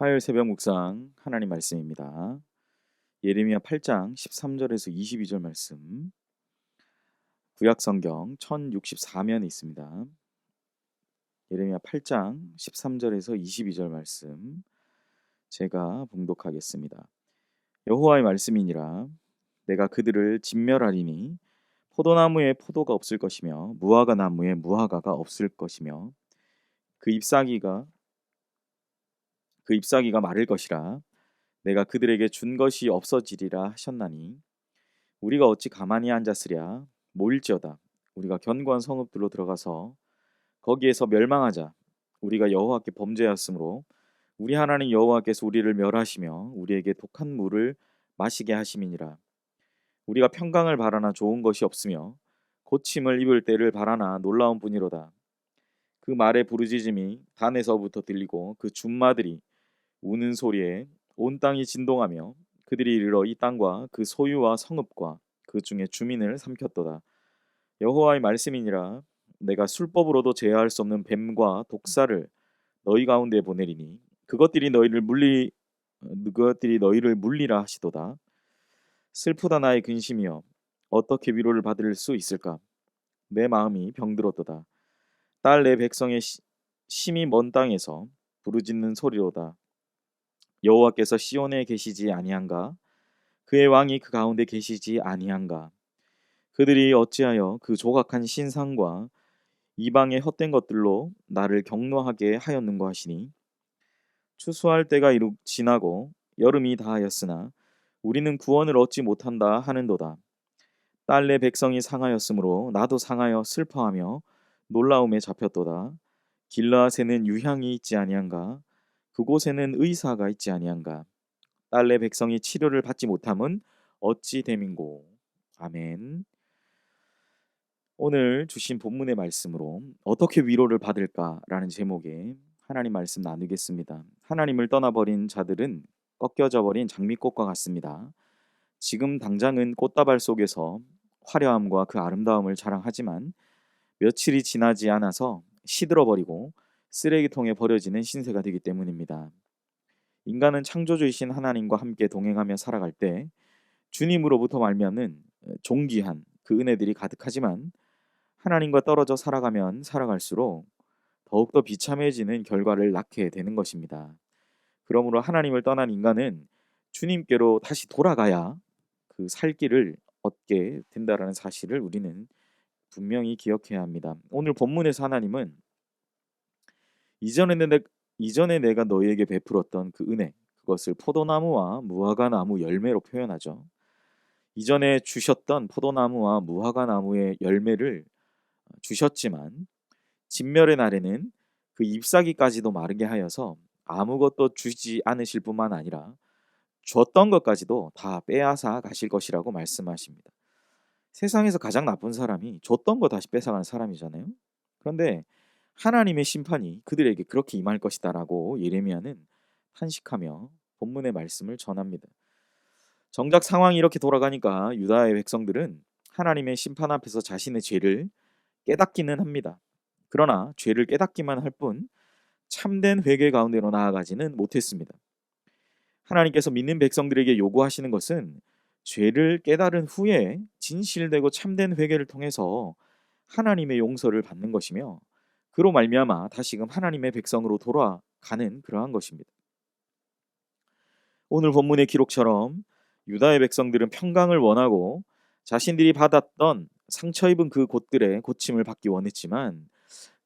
화요일 새벽 묵상 하나님 말씀입니다. 예레미야 8장 13절에서 22절 말씀. 구약 성경 1064면에 있습니다. 예레미야 8장 13절에서 22절 말씀. 제가 봉독하겠습니다. 여호와의 말씀이니라. 내가 그들을 진멸하리니 포도나무에 포도가 없을 것이며 무화과 나무에 무화과가 없을 것이며 그 잎사귀가 마를 것이라. 내가 그들에게 준 것이 없어지리라 하셨나니 우리가 어찌 가만히 앉았으랴. 모일지어다 우리가 견고한 성읍들로 들어가서 거기에서 멸망하자. 우리가 여호와께 범죄하였으므로 우리 하나님 여호와께서 우리를 멸하시며 우리에게 독한 물을 마시게 하심이니라. 우리가 평강을 바라나 좋은 것이 없으며 고침을 입을 때를 바라나 놀라운 뿐이로다. 그 말의 부르짖음이 단에서부터 들리고 그 준마들이 우는 소리에 온 땅이 진동하며 그들이 이르러 이 땅과 그 소유와 성읍과 그 중에 주민을 삼켰도다. 여호와의 말씀이니라. 내가 술법으로도 제어할 수 없는 뱀과 독사를 너희 가운데 보내리니 그것들이 너희를 물리라 하시도다. 슬프다 나의 근심이여, 어떻게 위로를 받을 수 있을까? 내 마음이 병들었도다. 딸 내 백성의 심히 먼 땅에서 부르짖는 소리로다. 여호와께서 시온에 계시지 아니한가? 그의 왕이 그 가운데 계시지 아니한가? 그들이 어찌하여 그 조각한 신상과 이방의 헛된 것들로 나를 경노하게 하였는고 하시니, 추수할 때가 지나고 여름이 다하였으나 우리는 구원을 얻지 못한다 하는도다. 딸 내 백성이 상하였으므로 나도 상하여 슬퍼하며 놀라움에 잡혔도다. 길르앗에는 유향이 있지 아니한가? 그곳에는 의사가 있지 아니한가? 딸 내 백성이 치료를 받지 못함은 어찌 됨인고. 아멘. 오늘 주신 본문의 말씀으로 어떻게 위로를 받을까라는 제목의 하나님 말씀 나누겠습니다. 하나님을 떠나버린 자들은 꺾여져 버린 장미꽃과 같습니다. 지금 당장은 꽃다발 속에서 화려함과 그 아름다움을 자랑하지만 며칠이 지나지 않아서 시들어버리고 쓰레기통에 버려지는 신세가 되기 때문입니다. 인간은 창조주이신 하나님과 함께 동행하며 살아갈 때 주님으로부터 말미암는 존귀한 그 은혜들이 가득하지만 하나님과 떨어져 살아가면 살아갈수록 더욱더 비참해지는 결과를 낳게 되는 것입니다. 그러므로 하나님을 떠난 인간은 주님께로 다시 돌아가야 그 살 길을 얻게 된다라는 사실을 우리는 분명히 기억해야 합니다. 오늘 본문에서 하나님은 이전에, 내, 이전에 내가 너희에게 베풀었던 그 은혜, 그것을 포도나무와 무화과 나무 열매로 표현하죠. 이전에 주셨던 포도나무와 무화과 나무의 열매를 주셨지만 진멸의 날에는 그 잎사귀까지도 마르게 하여서 아무것도 주지 않으실 뿐만 아니라 줬던 것까지도 다 빼앗아 가실 것이라고 말씀하십니다. 세상에서 가장 나쁜 사람이 줬던 거 다시 뺏어가는 사람이잖아요. 그런데 하나님의 심판이 그들에게 그렇게 임할 것이다라고 예레미야는 탄식하며 본문의 말씀을 전합니다. 정작 상황이 이렇게 돌아가니까 유다의 백성들은 하나님의 심판 앞에서 자신의 죄를 깨닫기는 합니다. 그러나 죄를 깨닫기만 할 뿐 참된 회개 가운데로 나아가지는 못했습니다. 하나님께서 믿는 백성들에게 요구하시는 것은 죄를 깨달은 후에 진실되고 참된 회개를 통해서 하나님의 용서를 받는 것이며 그로 말미암아 다시금 하나님의 백성으로 돌아가는 그러한 것입니다. 오늘 본문의 기록처럼 유다의 백성들은 평강을 원하고 자신들이 받았던 상처 입은 그 곳들의 고침을 받기 원했지만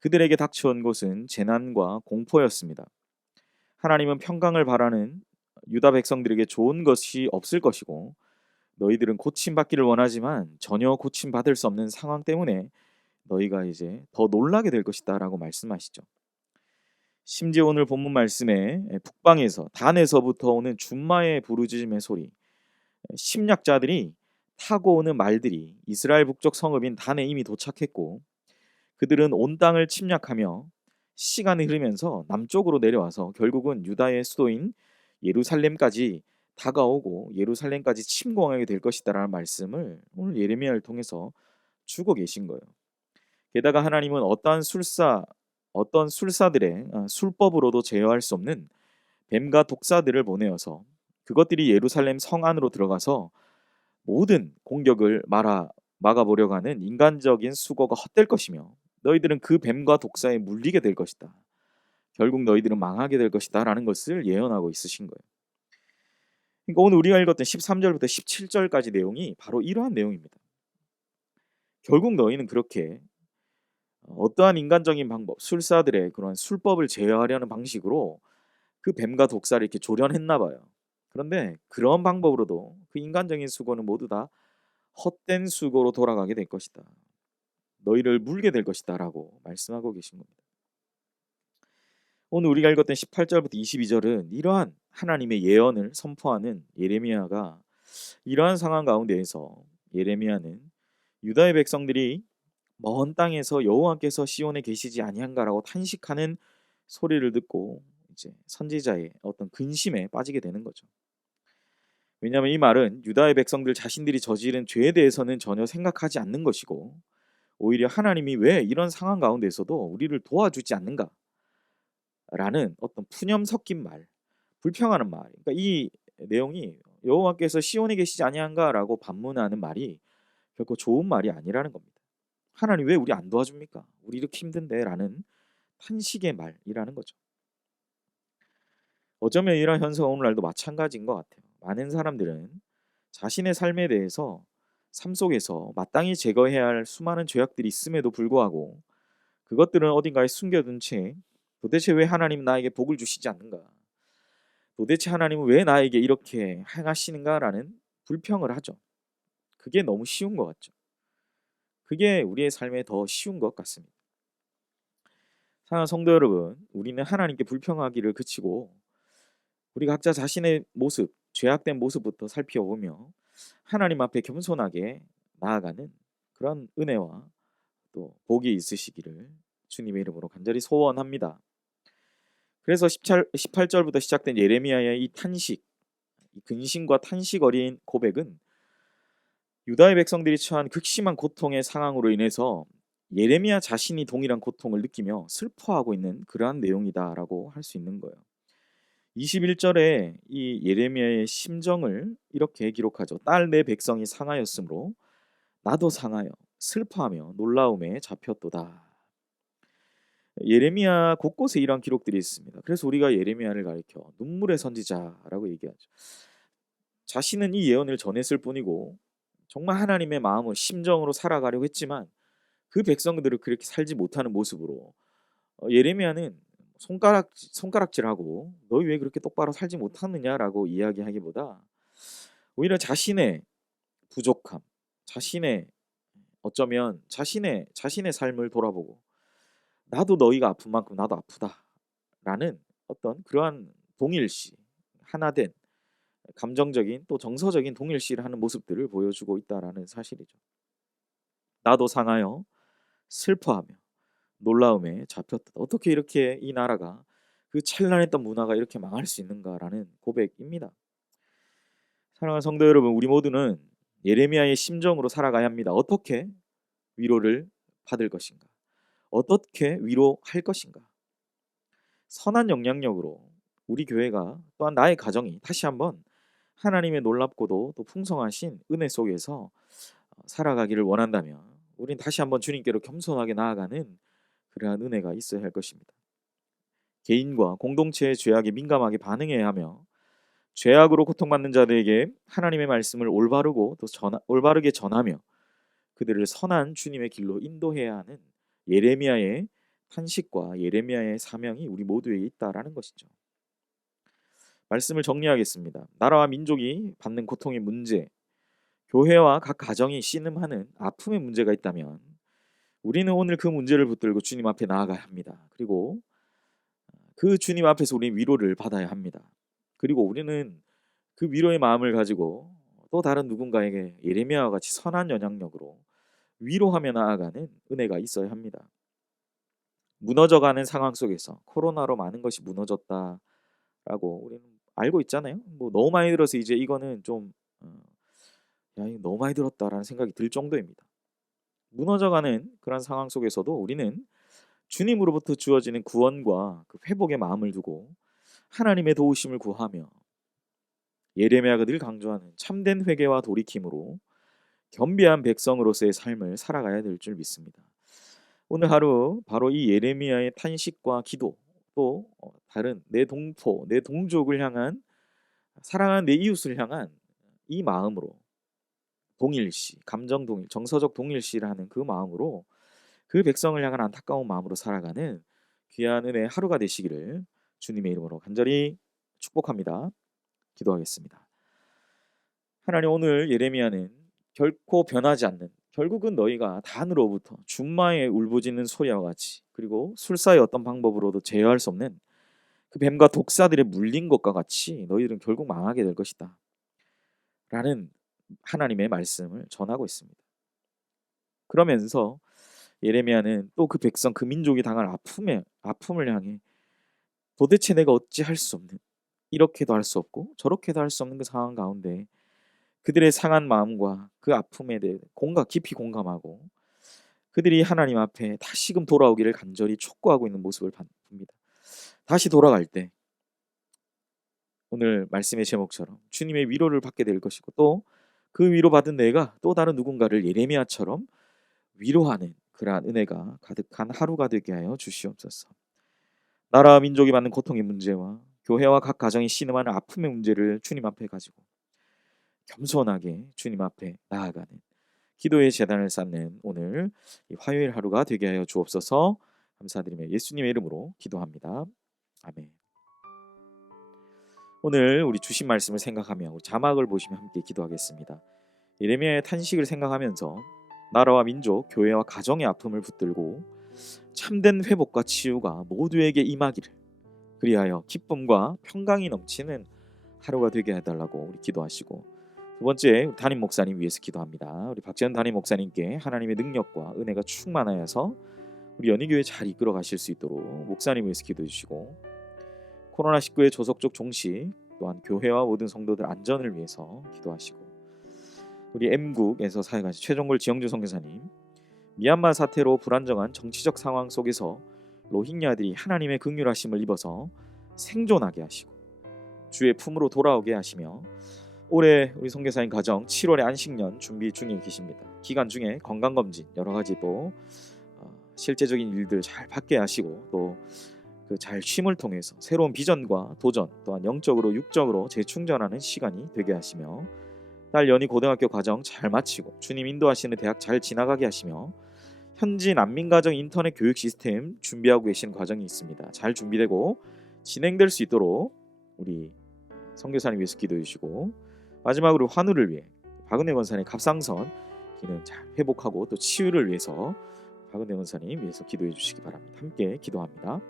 그들에게 닥쳐온 것은 재난과 공포였습니다. 하나님은 평강을 바라는 유다 백성들에게 좋은 것이 없을 것이고 너희들은 고침받기를 원하지만 전혀 고침받을 수 없는 상황 때문에 너희가 이제 더 놀라게 될 것이다 라고 말씀하시죠. 심지어 오늘 본문 말씀에 북방에서 단에서부터 오는 준마의 부르짖음의 소리, 침략자들이 타고 오는 말들이 이스라엘 북쪽 성읍인 단에 이미 도착했고 그들은 온 땅을 침략하며 시간이 흐르면서 남쪽으로 내려와서 결국은 유다의 수도인 예루살렘까지 다가오고 예루살렘까지 침공하게 될 것이다라는 말씀을 오늘 예레미야를 통해서 주고 계신 거예요. 게다가 하나님은 어떤 술사들의 술법으로도 제어할 수 없는 뱀과 독사들을 보내어서 그것들이 예루살렘 성 안으로 들어가서 모든 공격을 막아보려고 하는 인간적인 수고가 헛될 것이며 너희들은 그 뱀과 독사에 물리게 될 것이다. 결국 너희들은 망하게 될 것이다 라는 것을 예언하고 있으신 거예요. 그러니까 오늘 우리가 읽었던 13절부터 17절까지 내용이 바로 이러한 내용입니다. 결국 너희는 그렇게 어떠한 인간적인 방법, 술사들의 그런 술법을 제어하려는 방식으로 그 뱀과 독사를 이렇게 조련했나 봐요. 그런데 그런 방법으로도 그 인간적인 수고는 모두 다 헛된 수고로 돌아가게 될 것이다. 너희를 물게 될 것이다 라고 말씀하고 계신 겁니다. 오늘 우리가 읽었던 18절부터 22절은 이러한 하나님의 예언을 선포하는 예레미야가 이러한 상황 가운데에서 예레미야는 유다의 백성들이 먼 땅에서 여호와께서 시온에 계시지 아니한가라고 탄식하는 소리를 듣고 이제 선지자의 어떤 근심에 빠지게 되는 거죠. 왜냐하면 이 말은 유다의 백성들 자신들이 저지른 죄에 대해서는 전혀 생각하지 않는 것이고 오히려 하나님이 왜 이런 상황 가운데서도 우리를 도와주지 않는가라는 어떤 푸념 섞인 말, 불평하는 말. 그러니까 이 내용이 여호와께서 시온에 계시지 아니한가라고 반문하는 말이 결코 좋은 말이 아니라는 겁니다. 하나님 왜 우리 안 도와줍니까? 우리 이렇게 힘든데라는 탄식의 말이라는 거죠. 어쩌면 이런 현상은 오늘날도 마찬가지인 것 같아요. 많은 사람들은 자신의 삶에 대해서 삶 속에서 마땅히 제거해야 할 수많은 죄악들이 있음에도 불구하고 그것들은 어딘가에 숨겨둔 채 도대체 왜 하나님 나에게 복을 주시지 않는가? 도대체 하나님은 왜 나에게 이렇게 행하시는가라는 불평을 하죠. 그게 너무 쉬운 것 같죠. 그게 우리의 삶에 더 쉬운 것 같습니다. 사랑하는 성도 여러분, 우리는 하나님께 불평하기를 그치고 우리 각자 자신의 모습, 죄악된 모습부터 살펴보며 하나님 앞에 겸손하게 나아가는 그런 은혜와 또 복이 있으시기를 주님의 이름으로 간절히 소원합니다. 그래서 18절부터 시작된 예레미야의 이 탄식, 이 근심과 탄식 어린 고백은 유다의 백성들이 처한 극심한 고통의 상황으로 인해서 예레미야 자신이 동일한 고통을 느끼며 슬퍼하고 있는 그러한 내용이다라고 할 수 있는 거예요. 21절에 이 예레미야의 심정을 이렇게 기록하죠. 딸 내 백성이 상하였으므로 나도 상하여 슬퍼하며 놀라움에 잡혔도다. 예레미야 곳곳에 이런 기록들이 있습니다. 그래서 우리가 예레미야를 가리켜 눈물의 선지자라고 얘기하죠. 자신은 이 예언을 전했을 뿐이고 정말 하나님의 마음을 심정으로 살아가려고 했지만 그 백성들을 그렇게 살지 못하는 모습으로 예레미야는 손가락질하고 너희 왜 그렇게 똑바로 살지 못하느냐라고 이야기하기보다 오히려 자신의 부족함, 자신의 어쩌면 자신의 삶을 돌아보고 나도 너희가 아픈 만큼 나도 아프다라는 어떤 그러한 동일시, 하나된 감정적인 또 정서적인 동일시를 하는 모습들을 보여주고 있다라는 사실이죠. 나도 상하여 슬퍼하며 놀라움에 잡혔다. 어떻게 이렇게 이 나라가 그 찬란했던 문화가 이렇게 망할 수 있는가라는 고백입니다. 사랑하는 성도 여러분, 우리 모두는 예레미야의 심정으로 살아가야 합니다. 어떻게 위로를 받을 것인가? 어떻게 위로할 것인가? 선한 영향력으로 우리 교회가 또한 나의 가정이 다시 한번 하나님의 놀랍고도 또 풍성하신 은혜 속에서 살아가기를 원한다면 우린 다시 한번 주님께로 겸손하게 나아가는 그러한 은혜가 있어야 할 것입니다. 개인과 공동체의 죄악에 민감하게 반응해야 하며 죄악으로 고통받는 자들에게 하나님의 말씀을 올바르고 또 올바르게 전하며 그들을 선한 주님의 길로 인도해야 하는 예레미야의 탄식과 예레미야의 사명이 우리 모두에게 있다라는 것이죠. 말씀을 정리하겠습니다. 나라와 민족이 받는 고통의 문제, 교회와 각 가정이 씨름하는 아픔의 문제가 있다면 우리는 오늘 그 문제를 붙들고 주님 앞에 나아가야 합니다. 그리고 그 주님 앞에서 우리 위로를 받아야 합니다. 그리고 우리는 그 위로의 마음을 가지고 또 다른 누군가에게 예레미야와 같이 선한 영향력으로 위로하며 나아가는 은혜가 있어야 합니다. 무너져가는 상황 속에서 코로나로 많은 것이 무너졌다라고 우리는 알고 있잖아요. 뭐 너무 많이 들어서 이제 이거는 좀 야, 이거 너무 많이 들었다라는 생각이 들 정도입니다. 무너져가는 그런 상황 속에서도 우리는 주님으로부터 주어지는 구원과 그 회복의 마음을 두고 하나님의 도우심을 구하며 예레미야가 늘 강조하는 참된 회개와 돌이킴으로 겸비한 백성으로서의 삶을 살아가야 될 줄 믿습니다. 오늘 하루 바로 이 예레미야의 탄식과 기도, 또 다른 내 동포, 내 동족을 향한, 사랑하는 내 이웃을 향한 이 마음으로 동일시, 감정 동일, 정서적 동일시라는 그 마음으로 그 백성을 향한 안타까운 마음으로 살아가는 귀한 은혜의 하루가 되시기를 주님의 이름으로 간절히 축복합니다. 기도하겠습니다. 하나님, 오늘 예레미야는 결코 변하지 않는, 결국은 너희가 단으로부터 준마의 울부짖는 소리와 같이, 그리고 술사의 어떤 방법으로도 제어할 수 없는 그 뱀과 독사들에 물린 것과 같이 너희들은 결국 망하게 될 것이다 라는 하나님의 말씀을 전하고 있습니다. 그러면서 예레미야는 또 그 백성, 그 민족이 당할 아픔을 향해 도대체 내가 어찌 할 수 없는, 이렇게도 할 수 없고 저렇게도 할 수 없는 그 상황 가운데 그들의 상한 마음과 그 아픔에 대해 깊이 공감하고 그들이 하나님 앞에 다시금 돌아오기를 간절히 촉구하고 있는 모습을 봅니다. 다시 돌아갈 때 오늘 말씀의 제목처럼 주님의 위로를 받게 될 것이고, 또 그 위로받은 내가 또 다른 누군가를 예레미야처럼 위로하는 그러한 은혜가 가득한 하루가 되게 하여 주시옵소서. 나라와 민족이 받는 고통의 문제와 교회와 각 가정이 신음하는 아픔의 문제를 주님 앞에 가지고 겸손하게 주님 앞에 나아가는 기도의 제단을 쌓는 오늘 이 화요일 하루가 되게 하여 주옵소서. 감사드리며 예수님의 이름으로 기도합니다. 아멘. 오늘 우리 주신 말씀을 생각하며 자막을 보시며 함께 기도하겠습니다. 예레미야의 탄식을 생각하면서 나라와 민족, 교회와 가정의 아픔을 붙들고 참된 회복과 치유가 모두에게 임하기를, 그리하여 기쁨과 평강이 넘치는 하루가 되게 해달라고 우리 기도하시고, 두 번째, 우리 담임 목사님 위해서 기도합니다. 우리 박재현 담임 목사님께 하나님의 능력과 은혜가 충만하여서 우리 연희교회 잘 이끌어 가실 수 있도록 목사님 위해서 기도해 주시고, 코로나19의 조속적 종식, 또한 교회와 모든 성도들 안전을 위해서 기도하시고, 우리 M국에서 사역하신 최종골 지영주 선교사님, 미얀마 사태로 불안정한 정치적 상황 속에서 로힝야들이 하나님의 긍휼하심을 입어서 생존하게 하시고 주의 품으로 돌아오게 하시며, 올해 우리 선교사님 가정 7월에 안식년 준비 중에 계십니다. 기간 중에 건강검진 여러 가지 또 실제적인 일들 잘 받게 하시고, 또 그 잘 쉼을 통해서 새로운 비전과 도전, 또한 영적으로 육적으로 재충전하는 시간이 되게 하시며, 딸 연희 고등학교 과정 잘 마치고 주님 인도하시는 대학 잘 지나가게 하시며, 현지 난민가정 인터넷 교육 시스템 준비하고 계신 과정이 있습니다. 잘 준비되고 진행될 수 있도록 우리 선교사님 위해서 기도해 주시고, 마지막으로 환우를 위해 박은혜 권사님 갑상선 기능 잘 회복하고 또 치유를 위해서 박은혜 권사님 위해서 기도해 주시기 바랍니다. 함께 기도합니다.